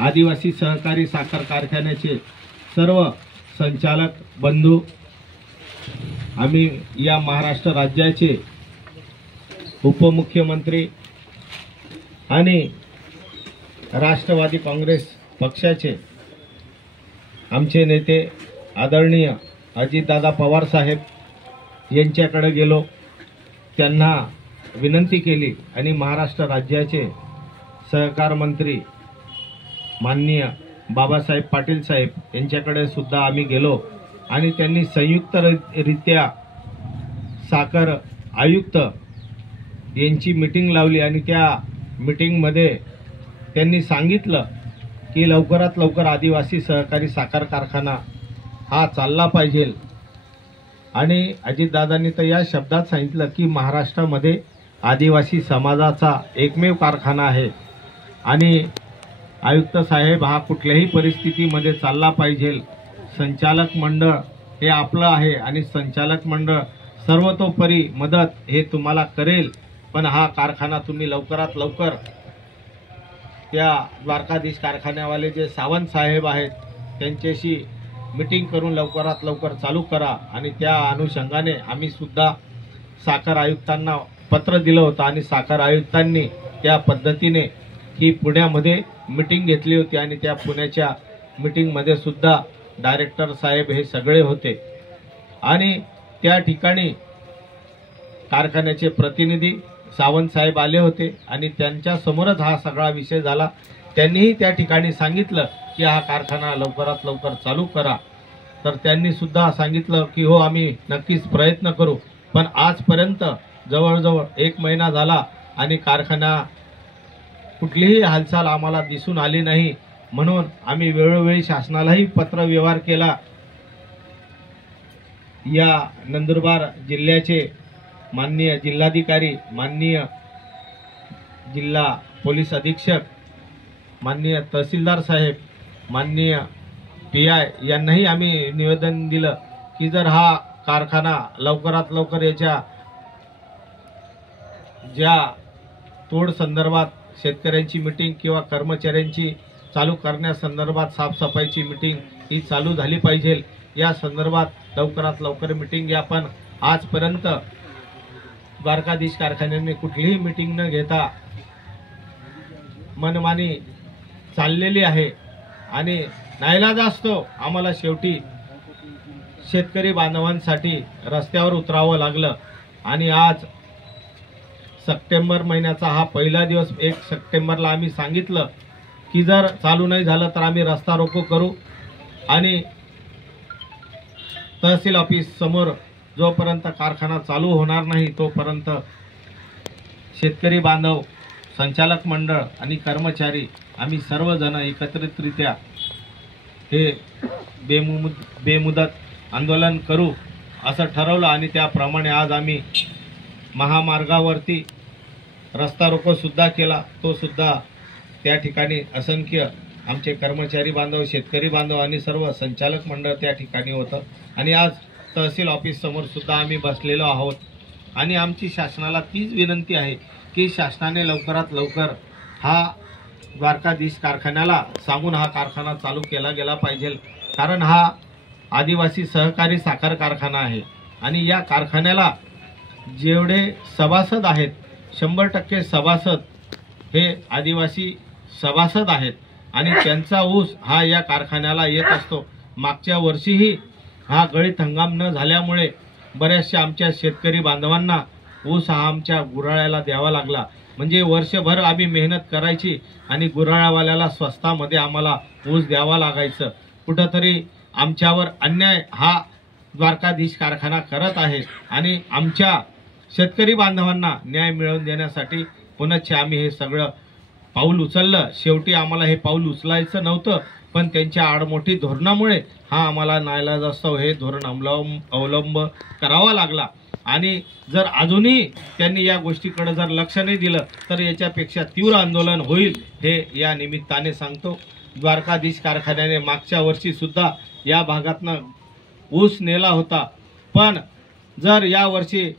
आदिवासी सहकारी साखर कारखान्याचे सर्व संचालक बंधू, आम्ही या महाराष्ट्र राज्याचे उपमुख्यमंत्री आणि राष्ट्रवादी काँग्रेस पक्षाचे आमचे नेते आदरणीय अजितदादा पवार साहेब यांच्याकडे गेलो, त्यांना विनंती केली आणि महाराष्ट्र राज्याचे सहकार मंत्री माननीय बाबासाहेब पाटील साहेब यांच्याकडे सुद्धा आम्ही गेलो आणि त्यांनी संयुक्तरित्या साखर आयुक्त यांची मीटिंग लावली आणि त्या मीटिंगमध्ये त्यांनी सांगितलं की लवकरात लवकर आदिवासी सहकारी साखर कारखाना हा चालला पाहिजे। आणि अजितदादांनी तर या शब्दात सांगितलं की महाराष्ट्रामध्ये आदिवासी समाजाचा एकमेव कारखाना आहे आणि आयुक्त साहेब हा कुठल्याही परिस्थितीमध्ये चालला पाहिजे। संचालक मंडळ हे आपलं आहे आणि संचालक मंडळ सर्वतोपरी मदत हे तुम्हाला करेल, पण हा कारखाना तुम्ही लवकरात लवकर त्या द्वारकाधीश कारखान्यावाले जे सावंत साहेब आहेत त्यांच्याशी मीटिंग करून लवकरात लवकर चालू करा। आणि त्या अनुषंगाने आम्ही सुद्धा साखर आयुक्तांना पत्र दिलं होतं आणि साखर आयुक्तांनी त्या पद्धतीने ही पुण्यामध्ये मीटिंग घेतली होती आणि त्या पुण्याच्या मीटिंगमध्ये सुद्धा डायरेक्टर साहेब हे सगळे होते आणि त्या ठिकाणी कारखान्याचे प्रतिनिधी सावंत साहेब आले होते आणि त्यांच्या समोरच हा सगळा विषय झाला। त्यांनीही त्या ठिकाणी सांगितलं की हा कारखाना लवकरात लवकर चालू करा, तर त्यांनी सुद्धा सांगितलं की हो आम्ही नक्कीच प्रयत्न करू, पण आजपर्यंत जवळजवळ 1 महिना झाला आणि कारखाना कुठलीही हालचाल आम्हाला दिसून आली नाही। म्हणून आम्ही वेळोवेळी शासनालाही पत्र व्यवहार केला। या नंदुरबार जिल्ह्याचे माननीय जिल्हाधिकारी, माननीय जिल्हा पोलीस अधीक्षक, माननीय तहसीलदार साहेब, माननीय PI यांनाही आम्ही निवेदन दिलं की जर हा कारखाना लवकरात लवकर याच्या ज्या तोड संदर्भात शेतकऱ्यांची मीटिंग किंवा कर्मचाऱ्यांची चालू करण्यासंदर्भात साफसफाईची मीटिंग ही चालू झाली पाहिजे, या संदर्भात लवकरात लवकर मीटिंग घ्या। पण आजपर्यंत द्वारकाधीश कारखान्याने कुठलीही मीटिंग न घेता मनमानी चाललेली आहे आणि नाईलाज असतो आम्हाला शेवटी शेतकरी बांधवांसाठी रस्त्यावर उतरावं लागलं। आणि आज सप्टेंबर महिन्याचा हा पहिला दिवस, 1 सप्टेंबरला आम्ही सांगितलं की जर चालू नाही झालं तर आम्ही रस्ता रोको करू आणि तहसील ऑफिस समोर जोपर्यंत कारखाना चालू होणार नाही तोपर्यंत शेतकरी बांधव, संचालक मंडळ आणि कर्मचारी आम्ही सर्वजण एकत्रितरित्या हे बेमुदत आंदोलन करू असं ठरवलं आणि त्याप्रमाणे आज आम्ही महामार्गावरती रस्ता रोको सुद्धा केला। तो सुद्धा त्या ठिकाणी असंख्य आमचे कर्मचारी बांधव, शेतकरी बांधव आणि सर्व संचालक मंडळ त्या ठिकाणी होतं आणि आज तहसील ऑफिस समोर सुद्धा आम्ही बसलेलो आहोत। आणि आमची शासनाला तीच विनंती आहे की शासनाने लवकरात लवकर हा द्वारकाधीश कारखान्याला सांगून हा कारखाना चालू केला गेला पाहिजे, कारण हा आदिवासी सहकारी साखर कारखाना आहे आणि या कारखान्याला जेवढे सभासद आहेत 100% सभासद हे आदिवासी सभासद आहेत आणि त्यांचा ऊस हा या कारखान्याला येत असतो। मागच्या वर्षीही हा गळीत हंगाम न झाल्यामुळे बऱ्याचशा आमच्या शेतकरी बांधवांना ऊस हा आमच्या गुराळ्याला द्यावा लागला। म्हणजे वर्षभर आम्ही मेहनत करायची आणि गुराळ्यावाल्याला स्वस्तामध्ये आम्हाला ऊस द्यावा लागायचं। कुठंतरी आमच्यावर अन्याय हा द्वारकाधीश कारखाना करत आहे आणि आमच्या शेतकरी बांधवांना न्याय मिळवून देण्यासाठी पुनश्च आम्ही हे सगळं पाऊल उचललं। शेवटी आम्हाला हे पाऊल उचलायचं नव्हतं, पण त्यांच्या आडमोठी धोरणामुळे हा आम्हाला नाईलाजास्तव हे धोरण अवलंब करावा लागला। आणि जर अजूनही त्यांनी या गोष्टीकडे जर लक्ष नाही दिलं तर याच्यापेक्षा तीव्र आंदोलन होईल हे या निमित्ताने सांगतो। द्वारकाधीश कारखान्याने मागच्या वर्षी सुद्धा या भागातनं ऊस नेला होता, पण जर या वर्षी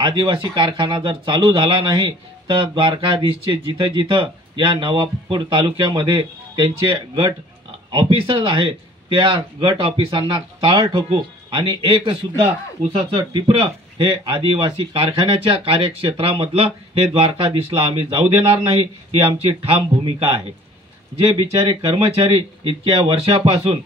आदिवासी कारखाना जर चालू झाला नाही तर द्वारकाधीशचे जिथं जिथं या नवापूर तालुक्यामध्ये त्यांचे गट ऑफिसर्स आहेत त्या गट ऑफिसांना टाळ ठोकू आणि एक सुद्धा ऊसाचं टिपरं हे आदिवासी कारखान्याच्या कार्यक्षेत्रामधलं हे द्वारकाधीशला आम्ही जाऊ देणार नाही, ही आमची ठाम भूमिका आहे। जे बिचारे कर्मचारी इतक्या वर्षापासून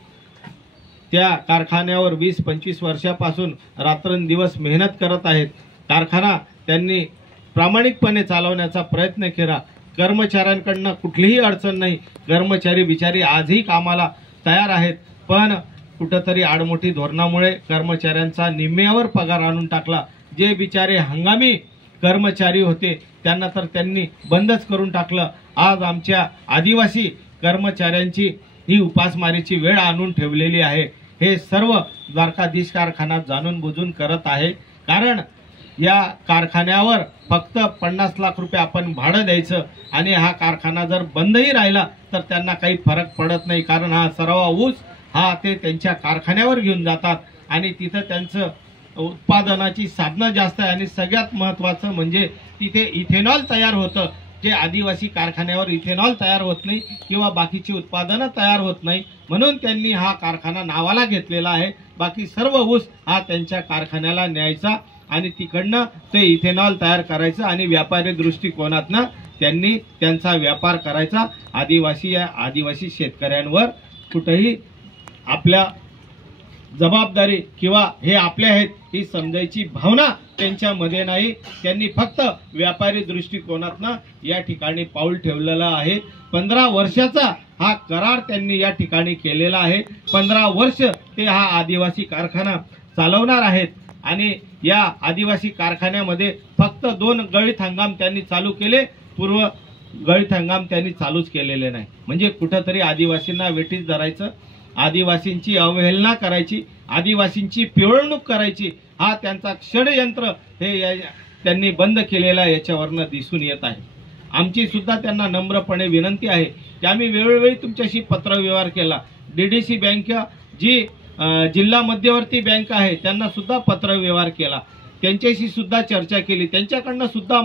त्या कारखान्यावर 20-25 वर्षापासून रात्रंदिवस मेहनत करत आहेत, कारखाना त्यांनी प्रामाणिकपणे चालवण्याचा प्रयत्न केला, कर्मचाऱ्यांकडनं कुठलीही अडचण नाही, कर्मचारी बिचारी आजही कामाला तयार आहेत, पण कुठंतरी आडमोठी धोरणामुळे कर्मचाऱ्यांचा निम्म्यावर पगार आणून टाकला। जे बिचारे हंगामी कर्मचारी होते त्यांना तर त्यांनी बंदच करून टाकलं। आज आमच्या आदिवासी कर्मचाऱ्यांची ही उपासमारीची वेळ आणून ठेवलेली आहे। हे सर्व द्वारकाधीश कारखाना जाणून बुजून करत आहे, कारण या कारखान्यावर फक्त 50 लाख रुपये आपण भाडं द्यायचं आणि हा कारखाना जर बंदही राहिला तर त्यांना काही फरक पडत नाही, कारण हा सर्व ऊस हा ते त्यांच्या कारखान्यावर घेऊन जातात आणि तिथं त्यांचं उत्पादनाची साधनं जास्त आहे आणि सगळ्यात महत्त्वाचं म्हणजे तिथे इथेनॉल तयार होतं, जे आदिवासी कारखान्यावर इथेनॉल तयार होत नाही किंवा बाकीची उत्पादनं तयार होत नाही, म्हणून त्यांनी हा कारखाना नावाला घेतलेला आहे। बाकी सर्व ऊस हा त्यांच्या कारखान्याला न्यायचा आणि तिकडनं ते इथेनॉल तयार करायचं आणि व्यापारी दृष्टिकोनातनं त्यांनी त्यांचा व्यापार करायचा। आदिवासी शेतकऱ्यांवर कुठेही आपल्या जबाबदारी किंवा हे आपले आहेत ही समजायची भावना त्यांच्यामध्ये नाही, त्यांनी फक्त व्यापारी दृष्टिकोनातनं या ठिकाणी पाऊल ठेवलेलं आहे। 15 वर्षाचा हा करार त्यांनी या ठिकाणी केलेला आहे। 15 वर्ष ते हा आदिवासी कारखाना चालवणार आहेत आणि या आदिवासी कारखान्यामध्ये फक्त 2 गळीत हंगाम त्यांनी चालू केले, पूर्व गळीत हंगाम त्यांनी चालूच केलेले नाही। म्हणजे कुठंतरी आदिवासींना वेठीस धरायचं, आदिवासींची अवहेलना करायची, आदिवासींची पिळवणूक करायची, हा त्यांचा षडयंत्र हे त्यांनी बंद केलेला याच्यावरनं दिसून येत आहे। आमची सुद्धा त्यांना नम्रपणे विनंती आहे की आम्ही वेळोवेळी तुमच्याशी पत्रव्यवहार केला, डीडीसी बँक जी जिल्हा मध्यवर्ती बँक आहे त्यांना सुद्धा पत्रव्यवहार केला, त्यांच्याशी सुद्धा चर्चा केली, त्यांच्याकडनं सुद्धा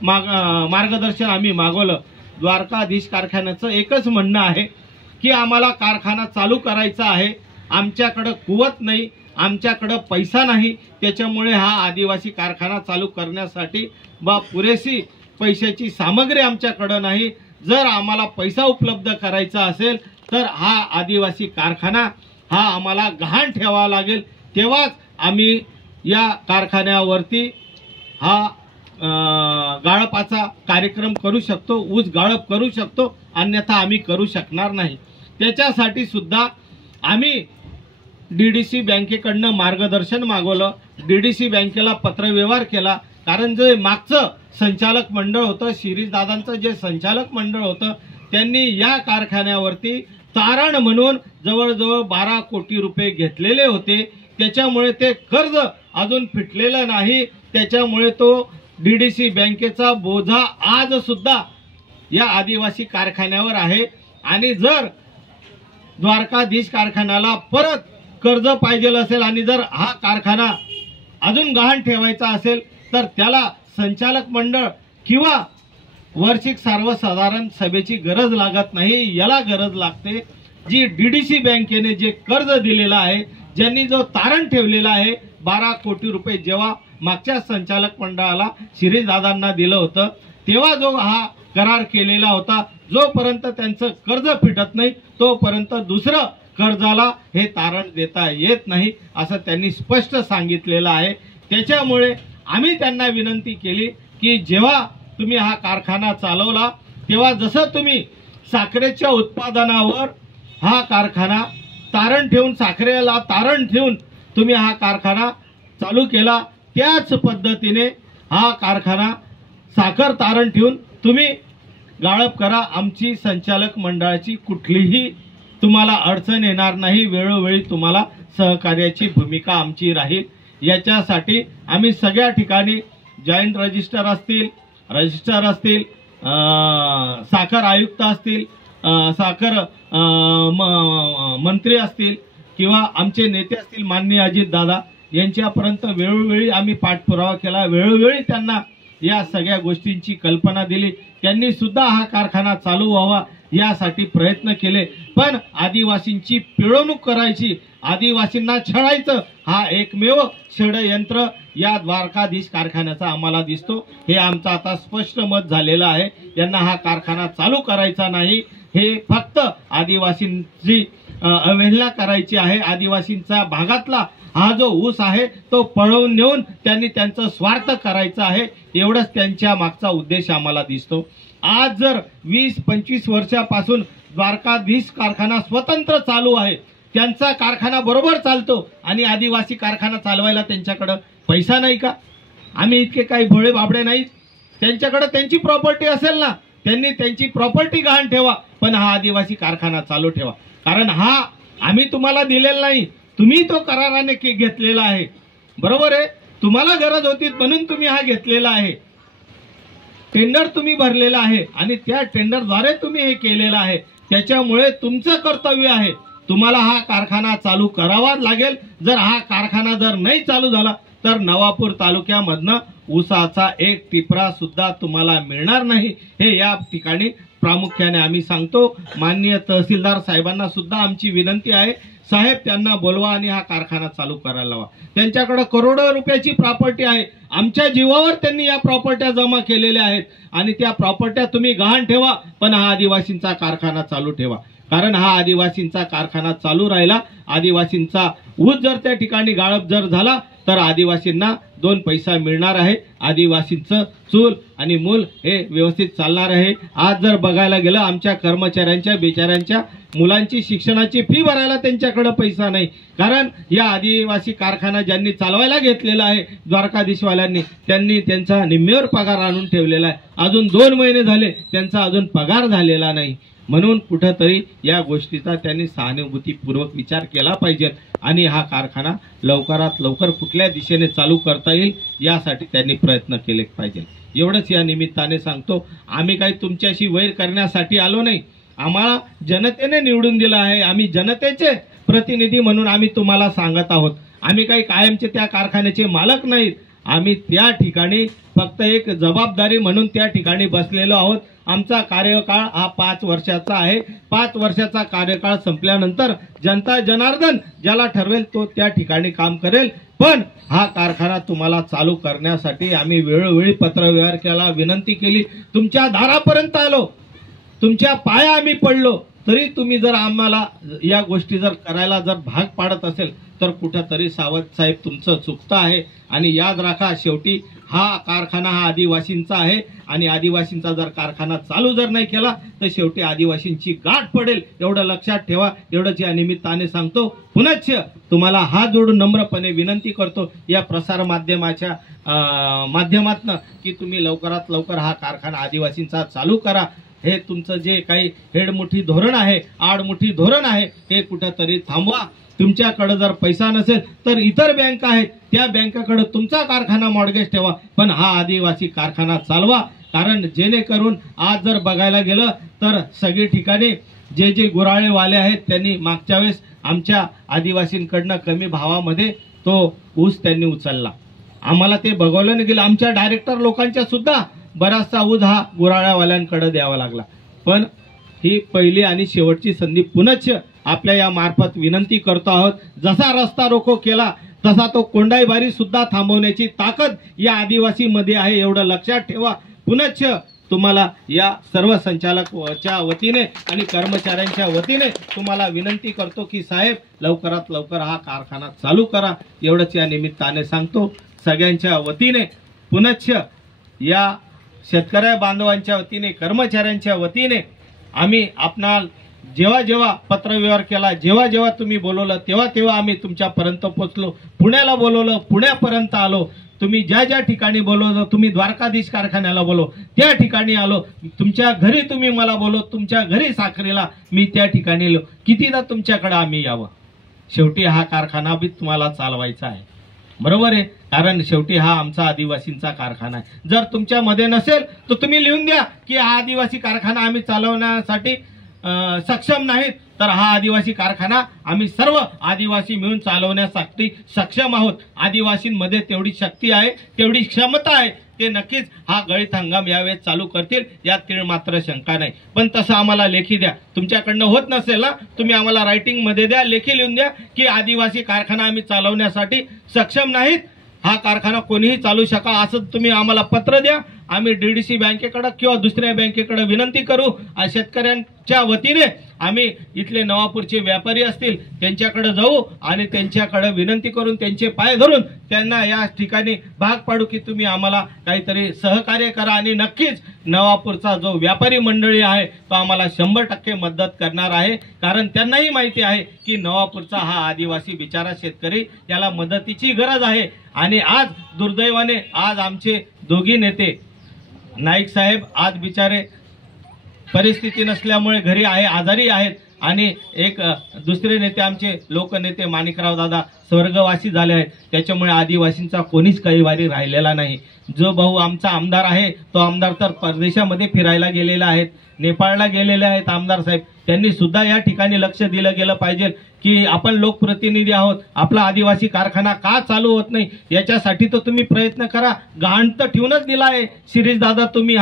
मार्गदर्शन आम्ही मागवलं। द्वारकाधीश कारखान्याचं एकच म्हणणं आहे की आम्हाला कारखाना चालू करायचा आहे, आमच्याकडे कुवत नाही, आमच्याकडे पैसा नाही, त्याच्यामुळे हा आदिवासी कारखाना चालू करण्यासाठी पुरेशी पैशाची सामग्री आमच्याकडे नाही। जर आम्हाला पैसा उपलब्ध करायचा असेल तर हा आदिवासी कारखाना हा आम्हाला गहाण ठेवावा लागेल, तेव्हाच आम्ही या कारखान्यावरती हा गाळपाचा कार्यक्रम करू शकतो, ऊस गाळप करू शकतो, अन्यथा आम्ही करू शकणार नाही। त्याच्यासाठी सुद्धा आम्ही डीडीसी बँकेकडनं मार्गदर्शन मागवलं, डीडीसी बँकेला पत्रव्यवहार केला, कारण जे मागचं संचालक मंडळ होतं, शिरीष दादांचं जे संचालक मंडळ होतं, त्यांनी या कारखान्यावरती तारण म्हणून जवळजवळ 12 कोटी रुपये घेतलेले होते, त्याच्यामुळे ते कर्ज अजून फिटलेलं नाही, त्याच्यामुळे तो डीडीसी बँकेचा बोजा आज सुद्धा या आदिवासी कारखान्यावर आहे। आणि जर द्वारकाधीश कारखान्याला परत कर्ज पाहिजे असेल आणि जर हा कारखाना अजून गहाण ठेवायचा असेल तर त्याला संचालक मंडळ किंवा वार्षिक सर्वसाधारण सभेची गरज लागत नाही, याला गरज लागते जी डीडीसी बँकेने जे कर्ज दिलेलं आहे, ज्यांनी जो तारण ठेवलेला आहे 12 कोटी रुपये, जेव्हा मागच्या संचालक मंडळाला शिरीष दादांना दिलं होतं तेव्हा जो हा करार केलेला होता, जोपर्यंत त्यांचं कर्ज फिटत नाही तोपर्यंत दुसरं कर्जाला हे तारण देता येत नाही असं त्यांनी स्पष्ट सांगितलेलं आहे। त्याच्यामुळे आम्ही त्यांना विनंती केली की जेव्हा तुम्ही हा कारखाना चालवला तेव्हा जसं तुम्ही साखरेच्या उत्पादनावर हा कारखाना तारण ठेवून, साखरेला तारण ठेवून तुम्ही हा कारखाना चालू केला, त्याच पद्धतीने हा कारखाना साखर तारण ठेवून तुम्ही गाळप करा। आमची संचालक मंडळाची कुठलीही तुम्हाला अडचण येणार नाही, वेळोवेळी तुम्हाला सहकार्याची भूमिका आमची राहील। याच्यासाठी आम्ही सगळ्या ठिकाणी जॉईंट रजिस्टर असतील, साखर आयुक्त असतील, साखर मंत्री असतील किंवा आमचे नेते असतील माननीय अजित दादा यांच्यापर्यंत वेळोवेळी आम्ही पाठपुरावा केला, वेळोवेळी त्यांना या सगळ्या गोष्टींची कल्पना दिली, त्यांनी सुद्धा हा कारखाना चालू व्हावा यासाठी प्रयत्न केले, पण आदिवासींची पिळवणूक करायची, आदिवासींना छळायचं हा एकमेव षडयंत्र या द्वारकाधीश कारखान्याचा आम्हाला दिसतो। हे आमचं आता स्पष्ट मत झालेलं आहे। यांना हा कारखाना चालू करायचा नाही, हे फक्त आदिवासींची अवहेलना करायची आहे। आदिवासींचा भागातला हा जो ऊस आहे तो पळवून नेऊन त्यांनी त्यांचा स्वार्थ करायचा आहे, एवढंच त्यांच्या मागचा उद्देश आम्हाला दिसतो। आज जर 20-25 वर्षापासून द्वारकाधीश कारखाना स्वतंत्र चालू आहे, त्यांचा कारखाना बरोबर चालतो आणि आदिवासी कारखाना चालवायला त्यांच्याकडे पैसा नाही का? आम्ही इतके काही भोळे बाबडे नाहीत। त्यांच्याकडे त्यांची प्रॉपर्टी असेल ना, त्यांनी त्यांची प्रॉपर्टी गहाण ठेवा, पण हा आदिवासी कारखाना चालू ठेवा। कारण हा आम्ही तुम्हाला दिलेला नाही, तुम्ही तो कराराने घेतलेला आहे, बरोबर आहे। तुम्हाला गरज होती म्हणून तुम्ही हा घेतलेला आहे, टेंडर तुम्ही भरलेला आहे आणि त्या टेंडरद्वारे तुम्ही हे केलेलं आहे। त्याच्यामुळे तुमचं कर्तव्य आहे, तुम्हाला हा कारखाना चालू करावाच लागेल। जर हा कारखाना जर नाही चालू झाला तर नवापूर तालुक्यामधनं ऊसाचा एक टिपरा सुद्धा तुम्हाला मिळणार नाही, हे या ठिकाणी प्रामुख्याने आम्ही सांगतो। माननीय तहसीलदार साहेबांना सुद्धा आमची विनंती आहे, साहेब त्यांना बोलवा आणि हा कारखाना चालू करायला लावा। त्यांच्याकडे करोडो रुपयाची प्रॉपर्टी आहे, आमच्या जीवावर त्यांनी या प्रॉपर्ट्या जमा केलेल्या आहेत आणि त्या प्रॉपर्ट्या तुम्ही गहाण ठेवा, पण हा आदिवासींचा कारखाना चालू ठेवा। कारण हा आदिवासींचा कारखाना चालू राहिला, आदिवासींचा ऊस जर त्या ठिकाणी गाळप जर झाला तर आदिवासींना 2 पैसा मिळणार आहे, आदिवासींचं चूल आणि मूल हे व्यवस्थित चालणार आहे। आज जर बघायला गेलं आमच्या कर्मचाऱ्यांच्या बिचाऱ्यांच्या मुलांची शिक्षणाची फी भरायला त्यांच्याकडे पैसा नाही, कारण या आदिवासी कारखाना ज्यांनी चालवायला घेतलेला आहे द्वारकाधीशवाल्यांनी, त्यांनी त्यांचा निम्म्यावर पगार आणून ठेवलेला आहे। अजून 2 महिने झाले त्यांचा अजून पगार झालेला नाही, म्हणून कुठेतरी या गोष्टीचा त्यांनी सहानुभूतीपूर्वक विचार केला पाहिजे आणि हा कारखाना लवकरात लवकर कुठल्या दिशेने चालू करता येईल यासाठी त्यांनी प्रयत्न केले पाहिजे। एवढंच या निमित्ताने सांगतो। आम्ही काही तुमच्याशी वैर करण्यासाठी आलो नाही, आम्हाला जनतेने निवडून दिलं आहे, आम्ही जनतेचे प्रतिनिधी म्हणून आम्ही तुम्हाला सांगत आहोत। आम्ही काही कायमचे त्या कारखान्याचे मालक नाहीत, आम्ही त्या ठिकाणी फक्त एक जबाबदारी म्हणून त्या ठिकाणी बसलेलो आहोत। आमचा कार्यकाळ हा 5 वर्षाचा आहे। 5 वर्षाचा कार्यकाळ संपल्यानंतर जनता जनार्दन ज्याला ठरवेल तो त्या ठिकाणी काम करेल, पण हा कारखाना तुम्हाला चालू करण्यासाठी आम्ही वेळोवेळी पत्रव्यवहार केला, विनंती केली, तुमच्या दारापर्यंत आलो, तुमच्या पाया आम्ही पडलो, तरी तुम्ही जर आम्हाला या गोष्टी जर करायला जर भाग पाडत असेल तर कुठेतरी सावंत साहेब तुमचं चुकतं आहे। आणि याद राखा, शेवटी हा कारखाना हा आदिवासींचा आहे आणि आदिवासींचा जर कारखाना चालू जर नाही केला तर शेवटी आदिवासींची गाठ पडेल, एवढं लक्षात ठेवा। एवढंच या निमित्ताने सांगतो। पुनश्च तुम्हाला हात जोडून नम्रपणे विनंती करतो या प्रसार माध्यमाच्या माध्यमातून की तुम्ही लवकरात लवकर हा कारखाना आदिवासींचा चालू करा। हे तुमचं जे काही हेडमुठी धोरण आहे, आडमुठी धोरण आहे, हे कुठेतरी थांबवा। तुमच्याकडे जर पैसा नसेल तर इतर बँक आहेत, त्या बँकेकडे तुमचा कारखाना मॉर्गेज ठेवा, पण हा आदिवासी कारखाना चालवा। कारण जेणेकरून आज जर बघायला गेलं तर सगळे ठिकाणी जे जे गुराळेवाले आहेत त्यांनी मागच्या वेळेस आमच्या आदिवासींकडनं कमी भावामध्ये तो ऊस त्यांनी उचलला, आम्हाला ते बघवलं नाही गेलं। आमच्या डायरेक्टर लोकांच्या सुद्धा बराचसा ऊस हा गुराळ्यावाल्यांकडे द्यावा लागला। पण ही पहिली आणि शेवटची संधी पुनश्च आपल्या या मार्फत विनंती करतो आहोत, जसा रस्ता रोको केला तसा तो कोंडाईबारी सुद्धा थांबवण्याची ताकद या आदिवासी मध्ये आहे, एवढं लक्षात ठेवा। पुनश्च तुम्हाला या सर्व संचालकाच्या वतीने आणि कर्मचाऱ्यांच्या वतीने तुम्हाला विनंती करतो की साहेब लवकरात लवकर हा कारखाना चालू करा, एवढंच या निमित्ताने सांगतो। सगळ्यांच्या वतीने पुनश्च या शेतकरी बांधवांच्या वतीने, कर्मचाऱ्यांच्या वतीने आम्ही आपणाला जेव्हा जेव्हा पत्रव्यवहार केला, जेव्हा जेव्हा तुम्ही बोलवलं तेव्हा तेव्हा आम्ही तुमच्यापर्यंत पोहोचलो, पुण्याला बोलवलं पुण्यापर्यंत आलो, तुम्ही ज्या ज्या ठिकाणी बोलवलं, तुम्ही द्वारकाधीश कारखान्याला बोलव त्या ठिकाणी आलो, तुमच्या घरी तुम्ही मला बोलव, तुमच्या घरी साखरेला मी त्या ठिकाणी आलो, कितीदा तुमच्याकडे आम्ही यावं। शेवटी हा कारखाना बी तुम्हाला चालवायचा आहे, बरोबर आहे, कारण शेवटी हा आमचा आदिवासींचा कारखाना आहे। जर तुमच्या मध्ये नसेल तर तुम्ही लिहून द्या की हा आदिवासी कारखाना आम्ही चालवण्यासाठी सक्षम नाहीत, तर हा आदिवासी कारखाना आम्ही सर्व आदिवासी मिळून चालवण्यासाठी सक्षम आहोत। आदिवासींमध्ये तेवढी शक्ती आहे, तेवढी क्षमता आहे, ते नक्कीच हा गळीत हंगाम यावेळेस चालू करतील, यात तीळ मात्र शंका नाही. पण तसं आम्हाला लेखी द्या. तुमच्याकडनं होत नसेल ना, तुम्ही आम्हाला रायटिंग मध्ये द्या, लेखी लिहून द्या की आदिवासी कारखाना आम्ही चालवण्यासाठी सक्षम नाहीत, हा कारखाना कोणीही चालू शका, असं तुम्ही आम्हाला पत्र द्या. आम्ही डीडीसी बँकेकडे किंवा दुसऱ्या बँकेकडे विनंती करू. आणि शेतकऱ्यांच्या वतीने आम्ही इथले नवापूरचे व्यापारी असतील त्यांच्याकडे जाऊ आणि त्यांच्याकडे विनंती करून त्यांचे पाय धरून त्यांना या ठिकाणी भाग पाडू की तुम्ही आम्हाला काहीतरी सहकार्य करा. आणि नक्कीच नवापूरचा जो व्यापारी मंडळी आहे तो आम्हाला 100% मदत करणार आहे, कारण त्यांनाही माहिती आहे की नवापूरचा हा आदिवासी बिचारा शेतकरी, याला मदतीची गरज आहे. आणि आज दुर्दैवाने आज आमचे दोघी नेते नाईक साहेब आज बिचारे परिस्थिती नसल्यामुळे घरी आहे, आजारी आहेत. आणि एक दुसरे नेते आमचे लोकनेते माणिकराव दादा स्वर्गवासी झाले आहेत. त्याच्यामुळे आदिवासींचा कोणीच काही वारी राहिलेला नाही. जो भाऊ आमचा आमदार आहे तो आमदार तर परदेशामध्ये फिरायला गेलेला आहेत, नेपाळला गेलेले आहेत आमदार साहेब. त्यांनी सुद्धा या ठिकाणी लक्ष दिलं गेलं पाहिजे की आपण लोकप्रतिनिधी आहोत, आपला आदिवासी कारखाना का चालू होत नाही याच्यासाठी तर तुम्ही प्रयत्न करा. गहाण तर ठेवूनच दिला आहे शिरीष दादा तुम्ही,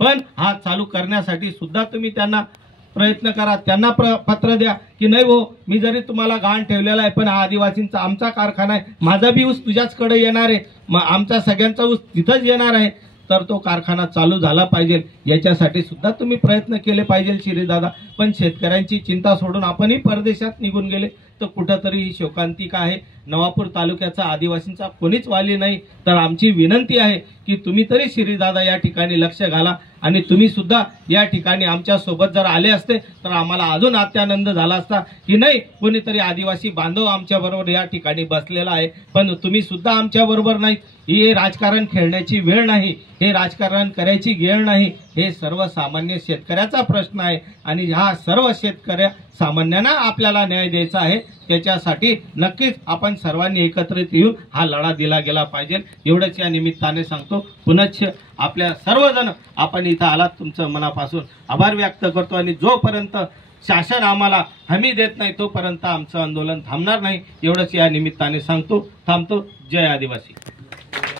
पण हा चालू करण्यासाठी सुद्धा तुम्ही त्यांना प्रयत्न करा, त्यांना पत्र द्या की नाही हो, मी जरी तुम्हाला गहाण ठेवलेला आहे पण हा आदिवासींचा आमचा कारखाना आहे, माझा बी ऊस तुझ्याचकडे येणार आहे, आमचा सगळ्यांचा ऊस तिथंच येणार आहे, तर तो कारखाना चालू झाला पाहिजे. याच्यासाठी सुद्धा तुम्ही प्रयत्न केले पाहिजे शिरीष दादा. पण शेतकऱ्यांची चिंता सोडून आपणही परदेशात निघून गेले तर कुठंतरी ही शोकांतिका आहे. नवापूर तालुक्याचा आदिवासींचा कोणीच वाली नाही. तर आमची विनंती आहे की तुम्ही तरी शिरीष दादा या ठिकाणी लक्ष घाला आणि तुम्ही सुद्धा या ठिकाणी आमच्या सोबत जर आले असते तर आम्हाला अजून अत्यानंद झाला असता की नाही कोणीतरी आदिवासी बांधव आमच्या बरोबर या ठिकाणी बसलेला आहे. पण तुम्ही सुद्धा आमच्या बरोबर नाही. ही राजकारण खेळण्याची वेळ नाही, हे राजकारण करायची वेळ नाही. हे सर्वसामान्य शेतकऱ्याचा प्रश्न आहे आणि हा सर्व शेतकऱ्या सामान्यांना आपल्याला न्याय द्यायचा आहे. त्याच्यासाठी नक्कीच आपण सर्वांनी एकत्रित येऊन हा लढा दिला गेला पाहिजे, एवढंच या निमित्ताने सांगतो. पुनश्च आपल्या सर्वजण आपण इथं आलात तुमचं मनापासून आभार व्यक्त करतो. आणि जोपर्यंत शासन आम्हाला हमी देत नाही तोपर्यंत आमचं आंदोलन थांबणार नाही, एवढंच या निमित्ताने सांगतो. थांबतो. जय आदिवासी.